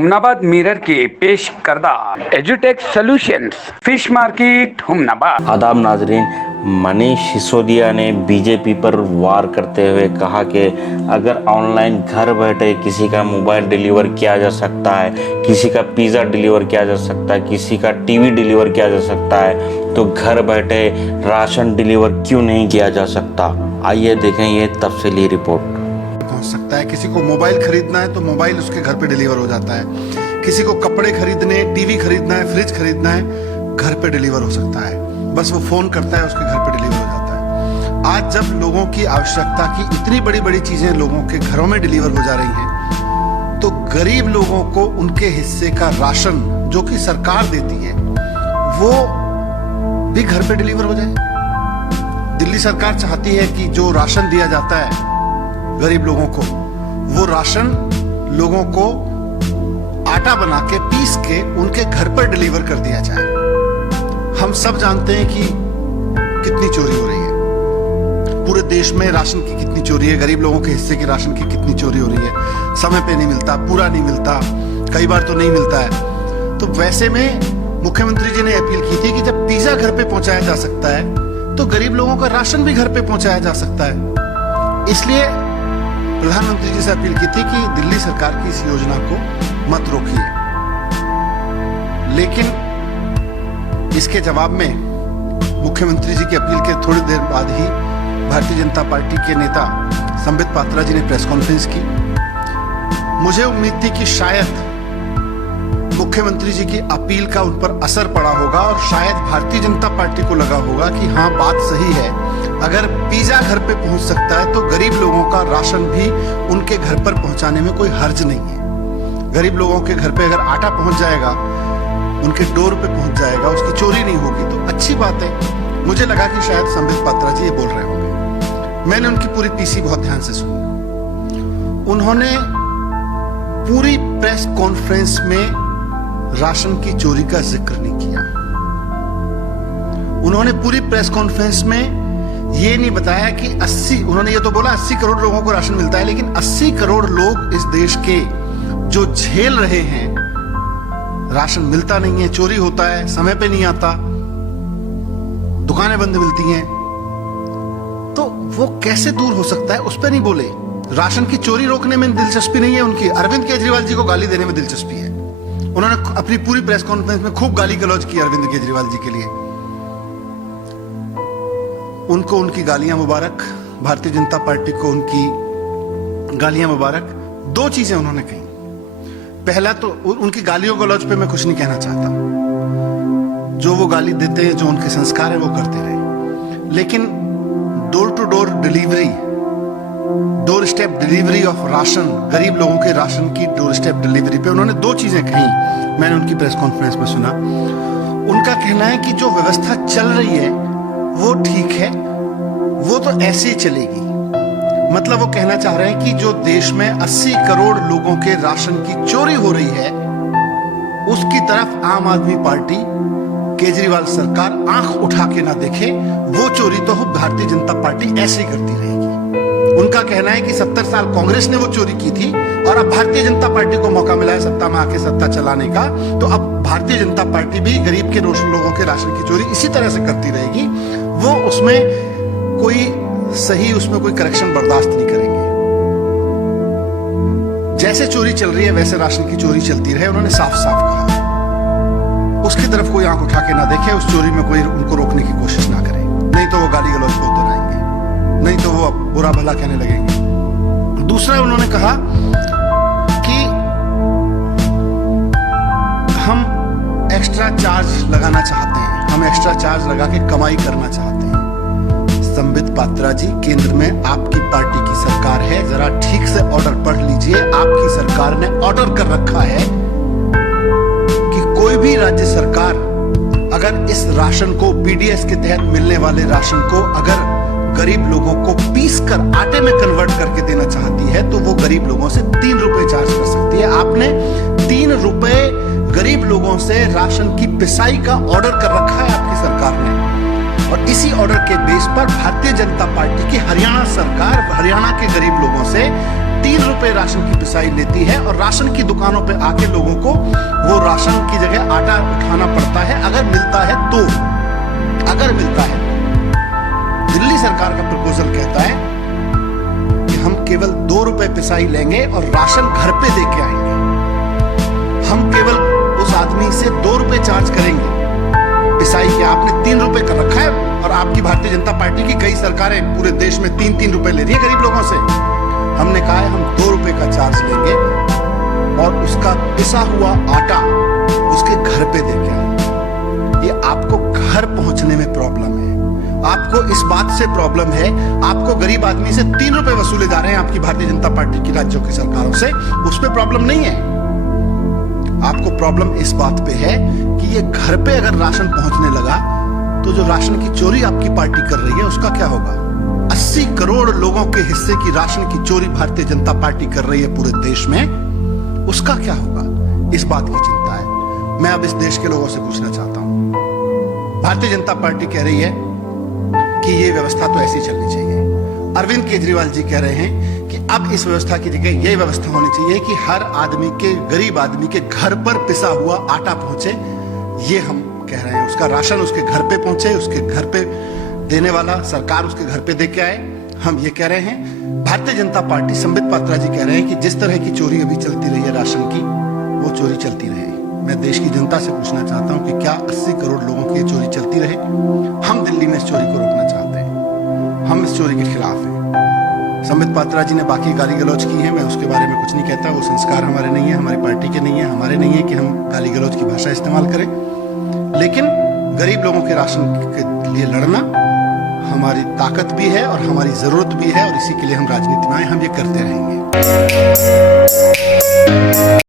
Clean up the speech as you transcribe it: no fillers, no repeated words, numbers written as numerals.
Humnabad mirror के पेश करदा एजुटेक सॉल्यूशंस फिश मार्केट हुमनाबाद। आदाब नाजरीन, मनीष सिसोदिया ने बीजेपी पर वार करते हुए कहा कि अगर ऑनलाइन घर बैठे किसी का मोबाइल डिलीवर किया जा सकता है, किसी का पिज़्ज़ा डिलीवर किया जा सकता है, किसी का टीवी डिलीवर किया जा सकता है, तो घर बैठे राशन डिलीवर क्यों नहीं किया जा सकता। आइए देखें ये तफसीली रिपोर्ट। पहुंच सकता है। किसी को मोबाइल खरीदना है तो मोबाइल उसके घर पे डिलीवर हो जाता है। किसी को कपड़े खरीदने, टीवी खरीदना है, फ्रिज खरीदना है, घर पे डिलीवर हो सकता है। बस वो फोन करता है, उसके घर पे डिलीवर हो जाता है। आज जब लोगों की आवश्यकता की इतनी बड़ी बड़ी चीजें लोगों के घरों में डिलीवर हो जा रही हैं, तो गरीब लोगों को उनके हिस्से का राशन जो कि सरकार देती है वो भी घर पे डिलीवर हो जाए। दिल्ली सरकार चाहती है कि जो राशन दिया जाता है गरीब लोगों को, वो राशन लोगों को आटा बना के पीस के उनके घर पर डिलीवर कर दिया जाए। हम सब जानते हैं कि कितनी चोरी हो रही है पूरे देश में, राशन की कितनी चोरी है, गरीब लोगों के हिस्से की राशन की कितनी चोरी हो रही है। समय पे नहीं मिलता, पूरा नहीं मिलता, कई बार तो नहीं मिलता है। तो वैसे में मुख्यमंत्री जी ने अपील की थी कि जब पिज्जा घर पे पहुंचाया जा सकता है तो गरीब लोगों का राशन भी घर पे पहुंचाया जा सकता है। इसलिए प्रधानमंत्री जी से अपील की थी कि दिल्ली सरकार की इस योजना को मत रोकिए। लेकिन इसके जवाब में मुख्यमंत्री जी की अपील के थोड़ी देर बाद ही भारतीय जनता पार्टी के नेता संबित पात्रा जी ने प्रेस कॉन्फ्रेंस की। मुझे उम्मीद थी कि शायद मुख्यमंत्री जी की अपील का उन पर असर पड़ा होगा और शायद भारतीय जनता पार्टी को लगा होगा कि हाँ, बात सही है। अगर पिज्जा घर पे पहुंच सकता है तो गरीब लोगों का राशन भी उनके घर पर पहुंचाने में कोई हर्ज नहीं है। गरीब लोगों के घर पे अगर आटा पहुंच जाएगा, उनके डोर पे पहुंच जाएगा, उसकी चोरी नहीं होगी तो अच्छी बात है। मुझे लगा कि शायद संबित पात्रा जी ये बोल रहे होंगे। मैंने उनकी पूरी पीसी बहुत ध्यान से सुनी। उन्होंने पूरी प्रेस कॉन्फ्रेंस में राशन की चोरी का जिक्र नहीं किया। उन्होंने पूरी प्रेस कॉन्फ्रेंस में ये नहीं बताया कि 80, उन्होंने ये तो बोला 80 करोड़ लोगों को राशन मिलता है, लेकिन 80 करोड़ लोग इस देश के जो झेल रहे हैं, राशन मिलता नहीं है, चोरी होता है, समय पे नहीं आता, दुकानें बंद मिलती हैं, तो वो कैसे दूर हो सकता है, उस पर नहीं बोले। राशन की चोरी रोकने में दिलचस्पी नहीं है उनकी, अरविंद केजरीवाल जी को गाली देने में दिलचस्पी है। उन्होंने अपनी पूरी प्रेस कॉन्फ्रेंस में खूब गाली गलौज की अरविंद केजरीवाल जी के लिए। उनको उनकी गालियां मुबारक, भारतीय जनता पार्टी को उनकी गालियां मुबारक। दो चीजें उन्होंने कही। पहला तो उनकी गालियों गलौज पे मैं कुछ नहीं कहना चाहता, जो वो गाली देते हैं, जो उनके संस्कार है वो करते रहे। लेकिन door to door delivery, door step delivery of ration, गरीब लोगों के राशन की डोर स्टेप डिलीवरी पे उन्होंने दो चीजें कही। मैंने उनकी प्रेस कॉन्फ्रेंस में सुना। उनका कहना है कि जो व्यवस्था चल रही है वो ठीक है, वो तो ऐसे ही चलेगी। मतलब वो कहना चाह रहे हैं कि जो देश में 80 करोड़ लोगों के राशन की चोरी हो रही है, उसकी तरफ आम आदमी पार्टी, केजरीवाल सरकार आंख उठा के ना देखे। वो चोरी तो भारतीय जनता पार्टी ऐसे ही करती रहेगी। उनका कहना है कि 70 साल कांग्रेस ने वो चोरी की थी और अब भारतीय जनता पार्टी को मौका मिला है सत्ता में आके सत्ता चलाने का, तो अब भारतीय जनता पार्टी भी गरीब के लोगों के राशन की चोरी इसी तरह से करती रहेगी। वो उसमें कोई करेक्शन बर्दाश्त नहीं करेंगे। जैसे चोरी चल रही है वैसे राशन की चोरी चलती रहे, उन्होंने साफ साफ कहा। उसकी तरफ कोई आंख उठा के ना देखे, उस चोरी में कोई उनको रोकने की कोशिश ना करे, नहीं तो वो गाली गलौज बोलते रहेंगे, नहीं तो वो बुरा भला कहने लगेंगे। दूसरा उन्होंने कहा कि हम एक्स्ट्रा चार्ज लगाना चाहते हैं, हम एक्स्ट्रा चार्ज लगा के कमाई करना चाहते हैं। संबित पात्रा जी, केंद्र में आपकी पार्टी की सरकार है, जरा ठीक से ऑर्डर पढ़ लीजिए। आपकी सरकार ने ऑर्डर कर रखा है कि कोई भी राज्य सरकार अगर इस राशन को, पीडीएस के तहत मिलने वाले राशन को अगर गरीब लोगों को पीस कर आटे में कन्वर्ट करके देना चाहती है तो वो गरीब लोगों से 3 रुपए चार्ज कर सकती है। आपने 3 रुपए गरीब लोगों से राशन की पिसाई का ऑर्डर कर रखा है आपकी सरकार ने, और इसी ऑर्डर के बेस पर भारतीय जनता पार्टी की हरियाणा सरकार हरियाणा के गरीब लोगों से 3 रुपए राशन की पिसाई लेती है और राशन की दुकानों पे आके लोगों को वो राशन की जगह आटा उठाना पड़ता है, अगर मिलता है तो। अगर मिलता है, दिल्ली सरकार का प्रपोजल कहता है कि हम केवल 2 रुपए पिसाई लेंगे और राशन घर पे दे के आएंगे। हम केवल उस आदमी से 2 रुपए चार्ज करेंगे पिसाई के। आपने 3 रुपए कर रखा है और आपकी भारतीय जनता पार्टी की कई सरकारें पूरे देश में 3-3 रुपए ले रही है गरीब लोगों से। हमने कहा है हम 2 रुपए का चार्ज लेंगे और उसका पिसा हुआ आटा उसके घर पे दे के आएंगे। ये आपको घर पहुंचने में प्रॉब्लम है, आपको इस बात से प्रॉब्लम है, आपको गरीब आदमी से 3 रुपए वसूले जा रहे हैं आपकी भारतीय जनता पार्टी की राज्यों की सरकारों से, उस पर प्रॉब्लम नहीं है। आपको प्रॉब्लम इस बात पे है कि ये घर पे अगर राशन पहुंचने लगा तो जो राशन की चोरी आपकी पार्टी कर रही है उसका क्या होगा? 80 करोड़ लोगों के हिस्से की राशन की चोरी भारतीय जनता पार्टी कर रही है पूरे देश में, उसका क्या होगा? इस बात की चिंता है। मैं अब इस देश के लोगों से पूछना चाहता हूं, भारतीय जनता पार्टी कह रही है कि ये व्यवस्था तो ऐसी चलनी चाहिए। अरविंद केजरीवाल जी कह रहे हैं कि अब इस व्यवस्था की जगह यह व्यवस्था होनी चाहिए कि हर आदमी के, गरीब आदमी के घर पर पिसा हुआ आटा पहुंचे। ये हम कह रहे हैं, उसका राशन उसके घर पे पहुंचे, उसके घर पे देने वाला सरकार उसके घर पे दे के आए, हम ये कह रहे हैं। भारतीय जनता पार्टी, संबित पात्रा जी कह रहे हैं कि जिस तरह की चोरी अभी चलती रही है राशन की, वो चोरी चलती रहे। मैं देश की जनता से पूछना चाहता हूं कि क्या 80 करोड़ लोगों की ये चोरी चलती रहे? हम दिल्ली में इस चोरी को रोकना चाहते हैं, हम इस चोरी के खिलाफ हैं। संबित पात्रा जी ने बाकी गाली गलौज की है, मैं उसके बारे में कुछ नहीं कहता, वो संस्कार हमारे नहीं है, हमारी पार्टी के नहीं है, हमारे नहीं है कि हम गाली गलौज की भाषा इस्तेमाल करें। लेकिन गरीब लोगों के राशन के लिए लड़ना हमारी ताकत भी है और हमारी जरूरत भी है, और इसी के लिए हम राजनीति में आए, हम ये करते रहेंगे।